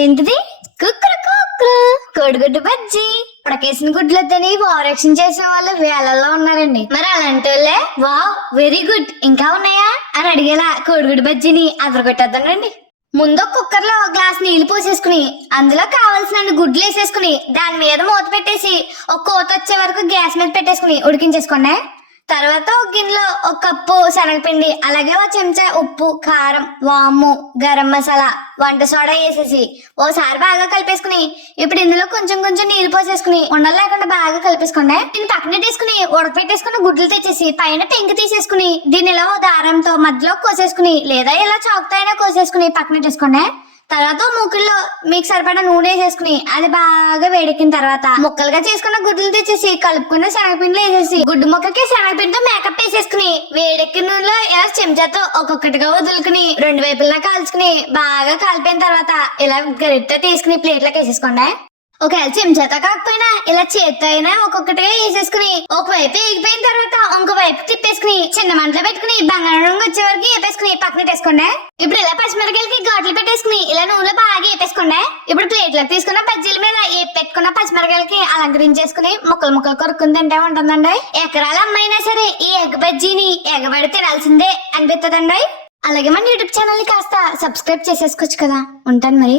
ఏంటిది? కోడిగుడ్డు బజ్జీ. ఉడకేసిన గుడ్లతోని ఓవరాక్షన్ చేసే వాళ్ళు వేలల్లో ఉన్నారండి. మరి అలాంటి వాళ్ళే వావ్ వెరీ గుడ్ ఇంకా ఉన్నాయా అని అడిగేలా కోడిగుడ్డు బజ్జీని అదరగొట్టేద్దానండి. ముందు కుక్కర్ లో గ్లాస్ నీళ్లు పోసేసుకుని అందులో కావాల్సిన గుడ్లు వేసేసుకుని దాని మీద మూత పెట్టేసి ఒక కోత వచ్చే వరకు గ్యాస్ మీద పెట్టేసుకుని ఉడికించేసుకోండి. తర్వాత ఒక గిన్నెలో ఒక కప్పు శనగపిండి, అలాగే ఒక చెంచా ఉప్పు, కారం, వాము, గరం మసాలా, వంట సోడా వేసేసి ఓసారి బాగా కలిపేసుకుని ఇప్పుడు ఇందులో కొంచెం కొంచెం నీళ్లు పోసేసుకుని ఉండలు లేకుండా బాగా కలిపేసుకోండి. దీన్ని పక్కన పెట్టేసుకుని ఉడకపెట్టేసుకుని గుడ్లు తెచ్చేసి పైన పెంకు తీసేసుకుని దీన్ని ఇలా ఓ దారంతో మధ్యలో కోసేసుకుని లేదా ఇలా చాకుతో అయినా కోసేసుకుని పక్కన పెట్టేసుకోండి. తర్వాత మూకుల్లో మీకు సరిపడా నూనె వేసేసుకుని అది బాగా వేడెక్కిన తర్వాత ముక్కలుగా చేసుకున్న గుడ్లు తెచ్చేసి కలుపుకున్న శనగపిండిలో వేసేసి గుడ్డు ముక్కకి శనగపిండితో మేకప్ వేసేసుకుని వేడెక్కిన నూనెలో ఇలా చెంచాతో ఒక్కొక్కటిగా వదులుకుని రెండు వైపులా కాల్చుకుని బాగా కాలిపోయిన తర్వాత ఇలా గరిటెతో తీసుకుని ప్లేట్లోకి వేసేసుకోండి. ఒకవేళ చెంచాతో కాకపోయినా ఇలా చేత్తో అయినా ఒక్కొక్కటిగా వేసేసుకుని ఒకవైపు ఎగిపోయిన తర్వాత ఇంకో వైపు తిప్పేసుకుని చిన్న మంటలో పెట్టుకుని బంగారం రంగు వచ్చే వరకు వేపేసుకుని పక్కన పెట్టేసుకోండి. ఇప్పుడు ఇలా పచ్చిమిరకాయలకి ఘాట్లు పెట్టేసుకుని ఇలా నూనెలో బాగా వేపేసుకోండి. ఇప్పుడు ప్లేట్లోకి తీసుకున్న బజ్జీల మీద పెట్టుకున్న పచ్చిమిరకాయలకి అలంకరించేసుకుని ముక్కలు ముక్కలు కొరుక్కుని తింటే ఉంటుందండి. ఎకరాల అమ్మైనా సరే ఈ ఎగ్ బజ్జీని ఎగబడి తినాల్సిందే అనిపిస్తుందండి. అలాగే మన యూట్యూబ్ ఛానల్ ని కాస్త సబ్స్క్రైబ్ చేసేసుకోవచ్చు కదా. ఉంటాను మరి.